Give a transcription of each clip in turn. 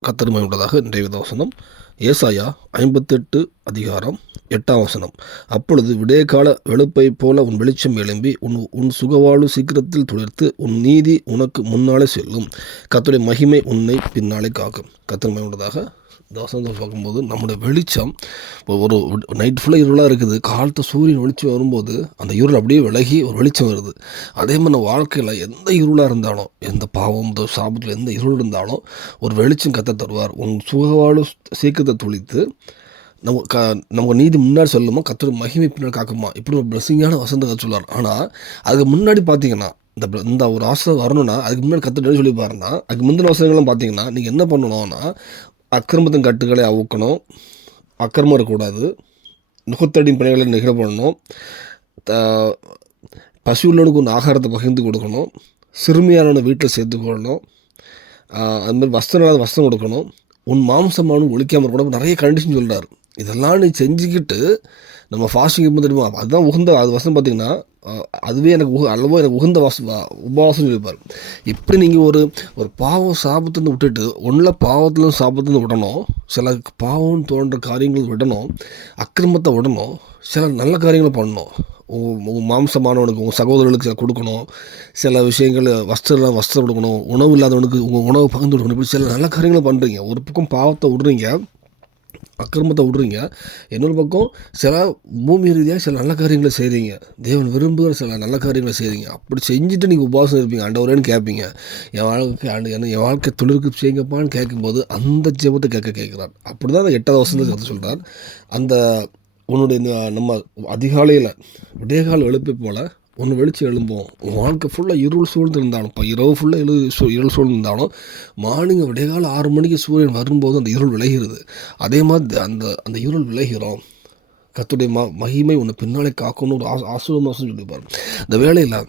கத்தருமை உள்ளதாக இன்றைய வசனம். ஏசாயா ஐம்பத்தெட்டு அதிகாரம் எட்டாம் வசனம். அப்பொழுது விடேகால வெளுப்பை போல உன் வெளிச்சம் எழும்பி உன் உன் சுகவாழ்வு சீக்கிரத்தில் துளிர்த்து உன் நீதி உனக்கு முன்னாலே செல்லும். கத்துடைய மகிமை உன்னை பின்னாலே காக்கும். கத்தருமை உள்ளதாக இந்த பார்க்கும்போது நம்முடைய வெளிச்சம் இப்போ ஒரு நைட் ஃபுல்லாக இருளாக இருக்குது. காலத்து சூரியன் வெளிச்சம் வரும்போது அந்த இருள் அப்படியே விலகி ஒரு வெளிச்சம் வருது. அதே மாதிரி நம்ம வாழ்க்கையில் எந்த இருளாக இருந்தாலும் எந்த பாவம் சாபத்தில் எந்த இருள் இருந்தாலும் ஒரு வெளிச்சம் கத்த தருவார். உன் சுகவாழ்வு சீக்கிரத்தை துளித்து நம்ம க நமக்கு நீதி முன்னாடி சொல்லுமா கத்தோட மகிமை பின்னாடி காக்குமா? இப்படி ஒரு பிளஸிங்கான வசந்த சொல்லுவார் ஆனால் அதுக்கு முன்னாடி பார்த்தீங்கன்னா இந்த இந்த ஒரு ஆசை வரணும்னா அதுக்கு முன்னாடி கற்று சொல்லி பாருன்னா அதுக்கு முந்தின வசனங்கள்லாம் பார்த்தீங்கன்னா நீங்கள் என்ன பண்ணணும்னா அக்கிரமத்தின் கட்டுகளை அவுக்கணும் அக்கிரமம் இருக்கக்கூடாது நுகத்தடியின் பணிகளை நிகழ பண்ணணும் த- பசியுள்ளவனுக்கு ஒன்று ஆகாரத்தை பகிர்ந்து கொடுக்கணும் சிறுமியானவனை வீட்டில் சேர்த்துக்கொள்ளணும் அதுமாதிரி வஸ்திரம் இல்லாத வஸ்திரம் கொடுக்கணும் உன் மாம்சமானும் ஒழிக்காமல் கூட நிறைய கண்டிஷன் சொல்கிறார் இதெல்லாம் நீ செஞ்சுக்கிட்டு நம்ம ஃபாஸ்டிங் இருக்கும் தெரியுமா? அதுதான் உகந்த அது வசனம் பார்த்திங்கன்னா அதுவே எனக்கு உக அளவோ எனக்கு உகந்த வாச உபவாசம் இருப்பார் இப்படி நீங்கள் ஒரு ஒரு பாவம் சாபத்துலேருந்து விட்டுட்டு ஒன்றில் பாவத்துலேருந்து சாபத்துலேருந்து விடணும் சில பாவம் தோன்ற காரியங்கள் விடணும் அக்கிரமத்தை விடணும் சில நல்ல காரியங்களை பண்ணணும். உங்கள் மாம்சமானவனுக்கு உங்கள் சகோதரர்களுக்கு சில கொடுக்கணும் சில விஷயங்கள் வஸ்திரம் வஸ்திரம் கொடுக்கணும் உணவு இல்லாதவனுக்கு உங்கள் உணவு பகிர்ந்து கொடுக்கணும் இப்படி சில நல்ல காரியங்களை பண்ணுறீங்க ஒரு பக்கம் பாவத்தை விடுறீங்க அக்கிரமத்தை விடுறீங்க. இன்னொரு பக்கம் சில பூமி ரீதியாக சில நல்ல காரியங்களை செய்கிறீங்க தேவன் விரும்புகிற சில நல்ல காரியங்களை செய்கிறீங்க அப்படி செஞ்சுட்டு நீங்கள் உபாசம் இருப்பீங்க. ஆண்டவரேன்னு கேட்பீங்க என் வாழ்க்கை ஆண்டு என்ன என் வாழ்க்கை தொழிற்கு செய்யுங்கப்பான்னு கேட்கும்போது அந்த ஜெபத்தை கேட்க கேட்குறார். அப்படி தான் அந்த எட்டாவது வருஷத்தை கற்று சொல்கிறார் அந்த உன்னுடைய நம்ம அதிகாலையில் விடியகால எழுப்பி போல் ஒன்று வெளிச்சு எழும்போம். வாழ்க்கை ஃபுல்லாக இருள் சூழ்ந்து இருந்தாலும் இப்போ இரவு ஃபுல்லாக எழு சூ இருள் சூழ்ந்து இருந்தாலும் மார்னிங் விடியகால ஆறு மணிக்கு சூரியன் வரும்போது அந்த இருள் விளைகிறது அதே மாதிரி அந்த அந்த இருள் விளைகிறோம் கத்துடைய ம மகிமை உன்னை பின்னாலே காக்கணும்னு ஒரு ஆசு ஆசீர்வாதம் சொல்லியிருப்பார். இந்த வேலையில்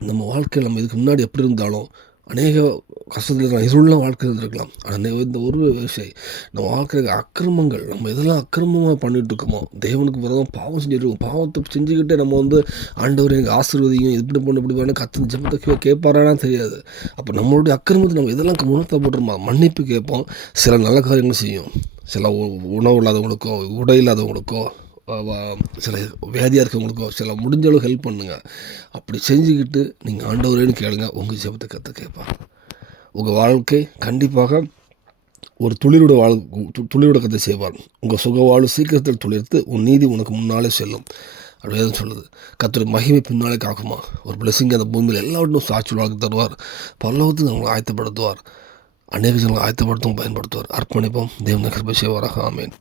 நம்ம வாழ்க்கையில் நம்ம இதுக்கு முன்னாடி எப்படி இருந்தாலும் அநேக கஷ்டத்தில் இருக்கலாம் இருள வாழ்க்கை இருந்திருக்கலாம். ஆனால் இந்த ஒரு விஷயம் நம்ம வாழ்க்கையில் அக்கிரமங்கள் நம்ம எதெல்லாம் அக்கிரமமாக பண்ணிட்டு இருக்கோமோ தேவனுக்கு விரதம் பாவம் செஞ்சுருக்கோம் பாவத்தை செஞ்சுக்கிட்டே நம்ம வந்து ஆண்டவர் எங்கள் ஆசீர்வதியும் இப்படி பண்ண இப்படி பண்ண கத்து ஜபத்தை கேட்பாரானா தெரியாது. அப்போ நம்மளுடைய அக்கிரமத்தை நம்ம எதெல்லாம் குணத்தை போட்டுருமா மன்னிப்பு கேட்போம். சில நல்ல காரியங்கள் செய்யும். சில உ- உணவு இல்லாதவங்களுக்கோ உடை இல்லாதவங்களுக்கோ சில வியாதியாக இருக்கவங்களுக்கோ சில முடிஞ்சளவு ஹெல்ப் பண்ணுங்கள் அப்படி செஞ்சுக்கிட்டு நீங்கள் ஆண்டவரேன்னு கேளுங்க உங்கள் ஜெபத்தை கற்று கேட்பார் உங்கள் வாழ்க்கை கண்டிப்பாக ஒரு துளிரோட வாழ் து- துளிரோட கதை செய்வார். உங்கள் சுக வாழ்வு சீக்கிரத்தில் துளிர்த்து உன் நீதி உனக்கு முன்னாலே செல்லும். அப்படின்னு சொல்லுது. கத்தோட மகிமை பின்னாலே காக்குமா? ஒரு பிளஸிங் அந்த பூமியில் எல்லாவற்றும் சாட்சி வாழ்க்கை தருவார். பல்லவத்துக்கு அவங்களை ஆயத்தப்படுத்துவார். அநேக ஜனங்களை ஆயத்தப்படுத்தவும் பயன்படுத்துவார். அர்ப்பணிப்போம். தேவன கிருபை செய்வாராக. ஆமேன்.